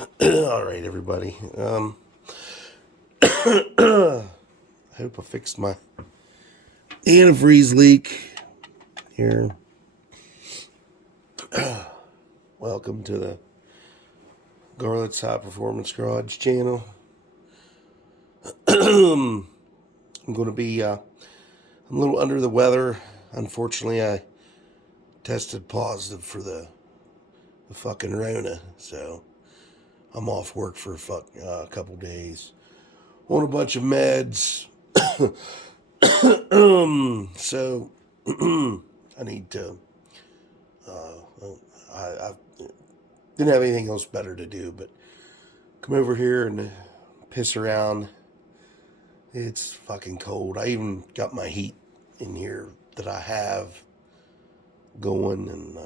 All right, everybody. I hope I fixed my antifreeze leak here. Welcome to the Garlet's High Performance Garage channel. I'm going to be, I'm a little under the weather. Unfortunately, I tested positive for the fucking Rona, so I'm off work for a couple days. On a bunch of meds. So I need to. I didn't have anything else better to do, but come over here and piss around. It's fucking cold. I even got my heat in here that I have going, and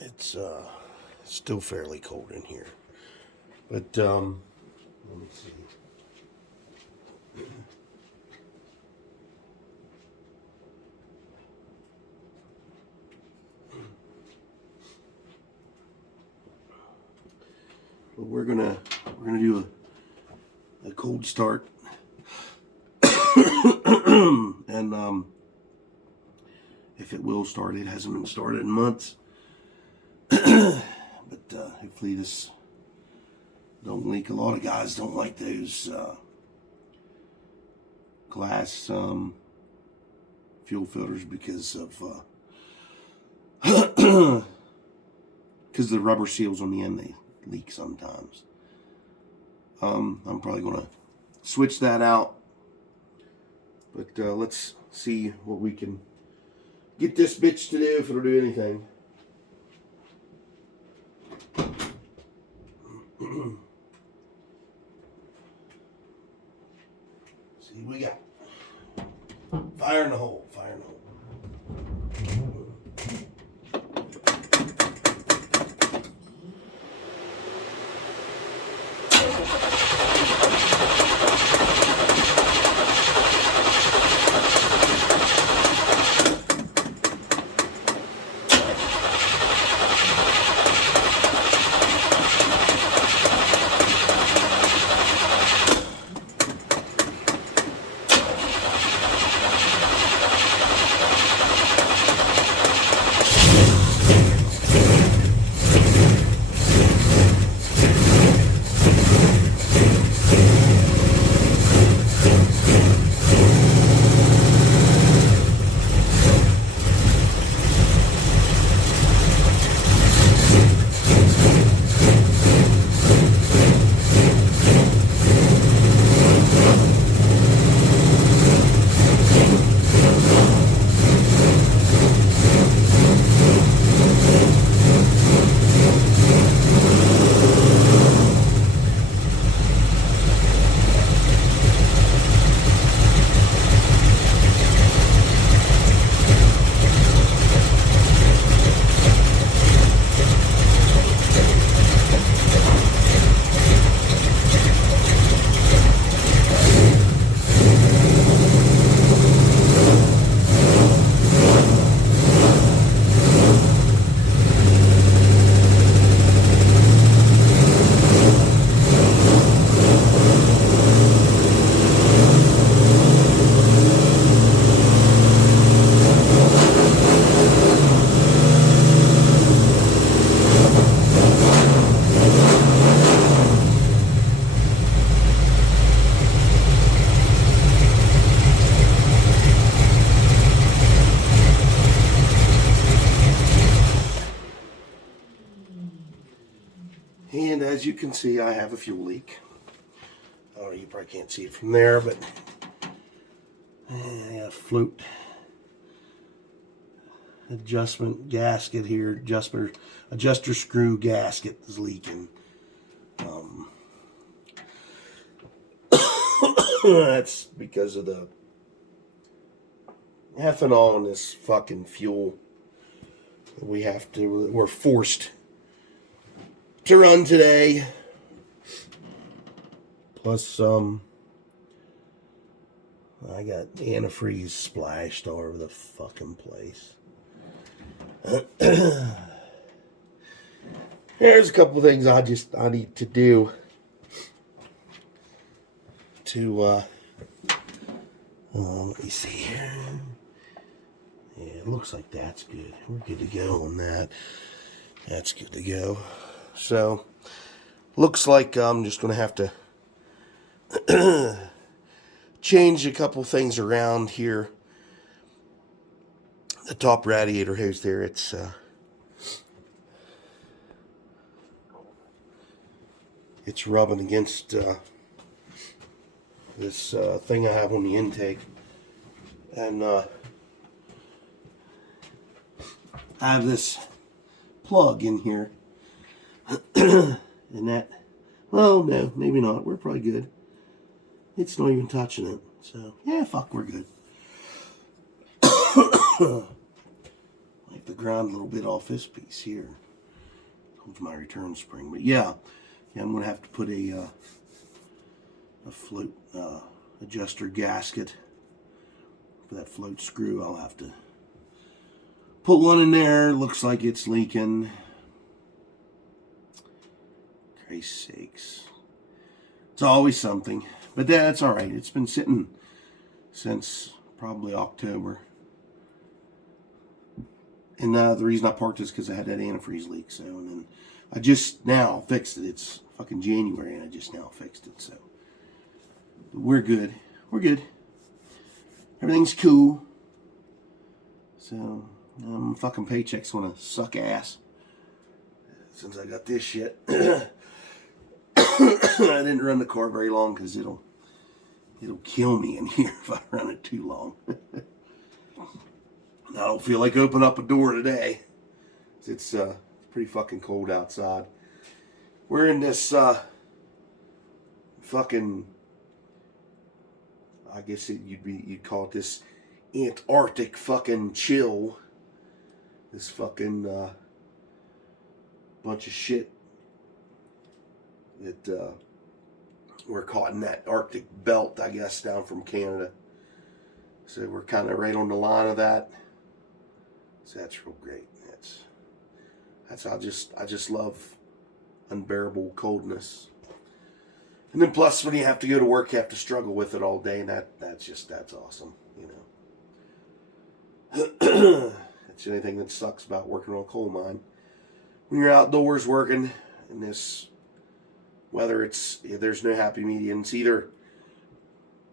it's still fairly cold in here. But let me see. But we're gonna do a cold start, and if it will start, it hasn't been started in months. But hopefully this don't leak. A lot of guys don't like those glass fuel filters because of because the rubber seals on the end, they leak sometimes. I'm probably gonna switch that out, but let's see what we can get this bitch to do, if it'll do anything. See, we got fire in the hole, fire in the hole. And as you can see, I have a fuel leak. Oh, you probably can't see it from there, but I got a float adjustment gasket here. Adjuster screw gasket is leaking. That's because of the ethanol in this fucking fuel. We're forced to run today. Plus, I got antifreeze splashed all over the fucking place. There's a couple things I need to do to let me see here. Yeah, it looks like that's good. We're good to go on that. That's good to go. So, looks like I'm just going to have to change a couple things around here. The top radiator hose there, it's rubbing against this thing I have on the intake. And I have this plug in here. And that, well, no, maybe not. We're probably good. It's not even touching it. So, yeah, fuck, we're good. Like to grind a little bit off this piece here. Comes my return spring. But yeah, I'm going to have to put a float adjuster gasket for that float screw. I'll have to put one in there. Looks like it's leaking. Christ's sakes. It's always something. But that's alright. It's been sitting since probably October. And the reason I parked is because I had that antifreeze leak. So, and then I just now fixed it. It's fucking January and I just now fixed it. So, but we're good. We're good. Everything's cool. So, fucking paycheck's gonna suck ass since I got this shit. I didn't run the car very long because it'll kill me in here if I run it too long. I don't feel like opening up a door today. It's pretty fucking cold outside. We're in this fucking, I guess you'd call it this Antarctic fucking chill. This fucking bunch of shit that we're caught in that Arctic belt, I guess, down from Canada. So we're kind of right on the line of that. So that's real great. That's I just love unbearable coldness. And then plus when you have to go to work, you have to struggle with it all day, and that's awesome, you know. That's the only thing that sucks about working on a coal mine. When you're outdoors working in this weather, there's no happy medium. It's either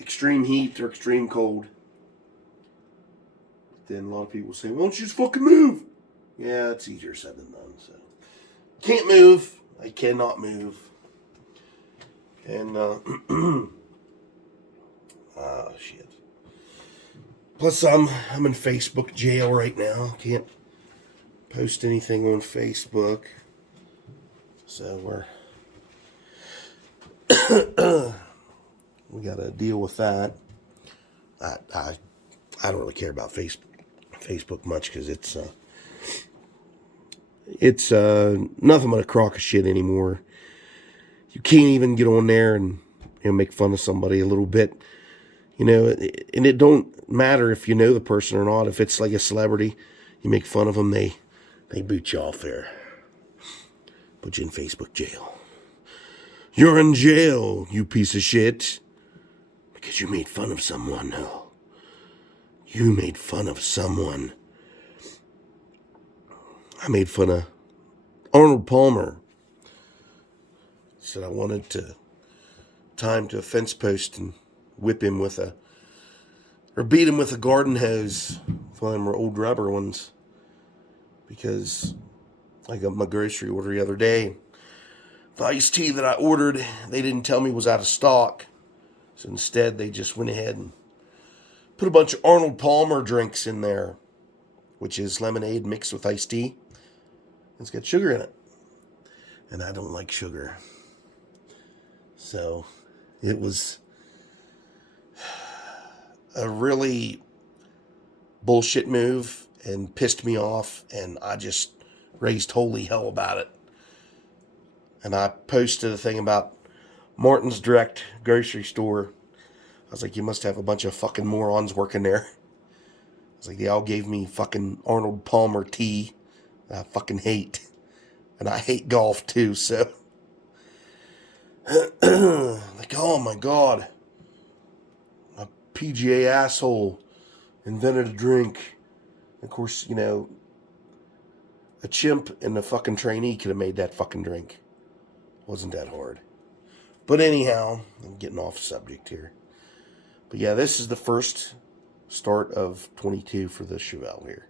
extreme heat or extreme cold. Then a lot of people say, why don't you just fucking move? Yeah, it's easier said than done. So, can't move. I cannot move. And, shit. Plus, I'm in Facebook jail right now. Can't post anything on Facebook. So, we got to deal with that. I don't really care about Facebook much because it's nothing but a crock of shit anymore. You can't even get on there and make fun of somebody a little bit, and it don't matter if you know the person or not. If it's like a celebrity, you make fun of them, they boot you off there, put you in Facebook jail. You're in jail, you piece of shit, because you made fun of someone. No. You made fun of someone. I made fun of Arnold Palmer. Said I wanted to tie him to a fence post and whip him or beat him with a garden hose. One of them were old rubber ones. Because I got my grocery order the other day. The iced tea that I ordered, they didn't tell me was out of stock. So instead, they just went ahead and put a bunch of Arnold Palmer drinks in there, which is lemonade mixed with iced tea. It's got sugar in it. And I don't like sugar. So it was a really bullshit move and pissed me off. And I just raised holy hell about it. And I posted a thing about Martin's Direct grocery store. I was like, you must have a bunch of fucking morons working there. I was like, they all gave me fucking Arnold Palmer tea that I fucking hate. And I hate golf too, so. Like, oh my God. A PGA asshole invented a drink. Of course, you know, a chimp and a fucking trainee could have made that fucking drink. Wasn't that hard. But anyhow, I'm getting off subject here. But yeah, this is the first start of 22 for the Chevelle here.